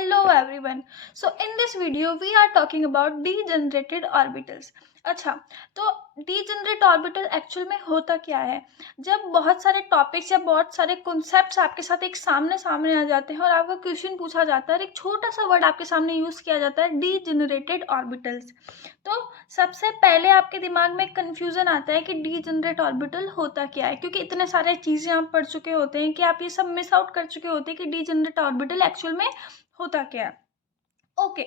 Hello everyone. So in this video we are talking about degenerated orbitals. अच्छा, तो degenerate orbital actual में होता क्या है? जब बहुत सारे टॉपिक्स या बहुत सारे कॉन्सेप्ट्स आपके साथ एक सामने सामने आ जाते हैं और आपका क्वेश्चन पूछा जाता है और एक छोटा सा वर्ड आपके सामने यूज़ किया जाता है डीजनरेटेड ऑर्बिटल्स, तो सबसे पहले आपके दिमाग में कन्फ्यूज़न आता है कि डीजनरेट ऑर्बिटल होता क्या है, क्योंकि इतने सारे चीज़ें आप पढ़ चुके होते हैं कि आप ये सब मिस आउट कर चुके होते हैं कि डीजनरेट ऑर्बिटल एक्चुअल में होता क्या है। Okay,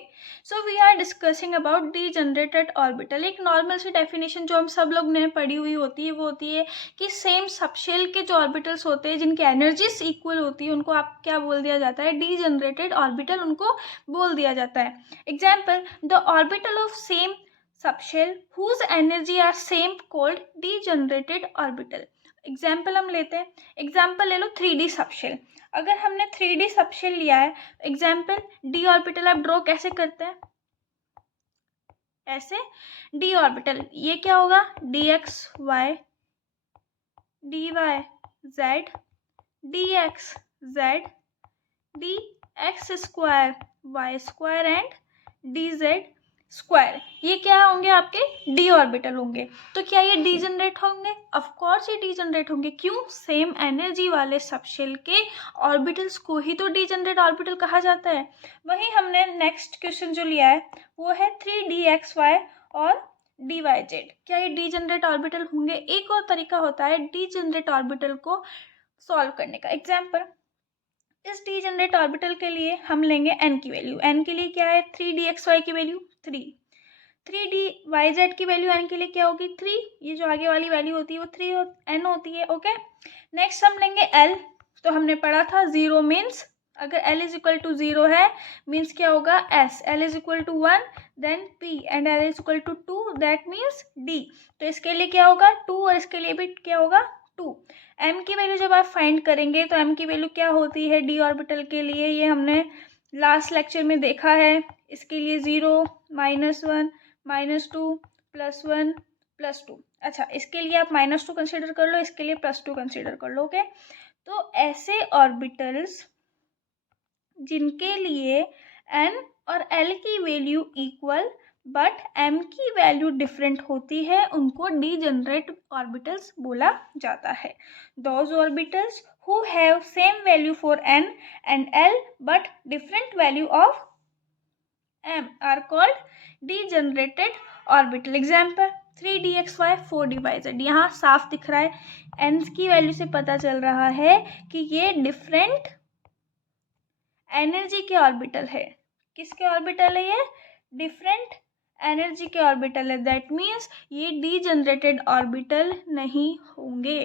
so we are discussing about degenerated orbital. एक नॉर्मल सी डेफिनेशन जो हम सब लोग ने पढ़ी हुई होती है वो होती है कि सेम सबशेल के जो ऑर्बिटल्स होते हैं जिनकी एनर्जीज इक्वल होती है उनको आप क्या बोल दिया जाता है? डीजनरेटेड ऑर्बिटल उनको बोल दिया जाता है। Example, the orbital of same subshell whose energy are same called degenerated orbital. Example हम लेते हैं, एग्जाम्पल ले लो 3D सबशेल। अगर हमने 3D सबशेल लिया है, एग्जाम्पल डी ऑर्बिटल आप ड्रॉ कैसे करते हैं? ऐसे डी ऑर्बिटल, ये क्या होगा? D X Y, D Y Z, D X Z, D X square Y square and D Z square. ये क्या होंगे? आपके डी ऑर्बिटल होंगे। तो क्या ये डीजनरेट होंगे? ऑफ कोर्स ये डीजनरेट होंगे। क्यों? सेम एनर्जी वाले सबशेल के ऑर्बिटल्स को ही तो डीजनरेट ऑर्बिटल कहा जाता है। वहीं हमने नेक्स्ट क्वेश्चन जो लिया है वो है 3dxy और dyz। क्या ये डीजनरेट ऑर्बिटल होंगे? एक और तरीका होता है डीजनरेट ऑर्बिटल को सॉल्व करने का। एग्जाम्पल, इस डीजनरेट ऑर्बिटल के लिए हम लेंगे n की वैल्यू। n के लिए क्या है? 3dxy की वैल्यू 3, 3dyz की वैल्यू n के लिए क्या होगी? 3। ये जो आगे वाली वैल्यू होती है वो 3n होती है। ओके, नेक्स्ट हम लेंगे l। तो हमने पढ़ा था 0 मीन्स, अगर l इज इक्वल टू 0 है मीन्स क्या होगा? s, l is equal to 1 then p and l is equal to 2 that means d। तो इसके लिए क्या होगा? 2 और इसके लिए भी क्या होगा? 2। m की वैल्यू जब आप फाइंड करेंगे तो m की वैल्यू क्या होती है d ऑर्बिटल के लिए? ये हमने लास्ट लेक्चर में देखा है। इसके लिए 0, -1, -2, +1, +2। अच्छा, इसके लिए आप -2 कंसिडर कर लो, इसके लिए +2 कंसिडर कर लो। ओके, तो ऐसे ऑर्बिटल्स जिनके लिए n और l की वैल्यू इक्वल बट m की वैल्यू डिफरेंट होती है उनको डीजनरेट ऑर्बिटल्स बोला जाता है। Those orbitals who have same value for n and l but different value of m are called degenerated orbital. Example, 3dxy 4dyz। यहाँ साफ दिख रहा है n की वैल्यू से पता चल रहा है कि ये डिफरेंट एनर्जी के ऑर्बिटल है। किसके ऑर्बिटल है? ये डिफरेंट एनर्जी के ऑर्बिटल है। दैट मीन्स ये डीजनरेटेड ऑर्बिटल नहीं होंगे।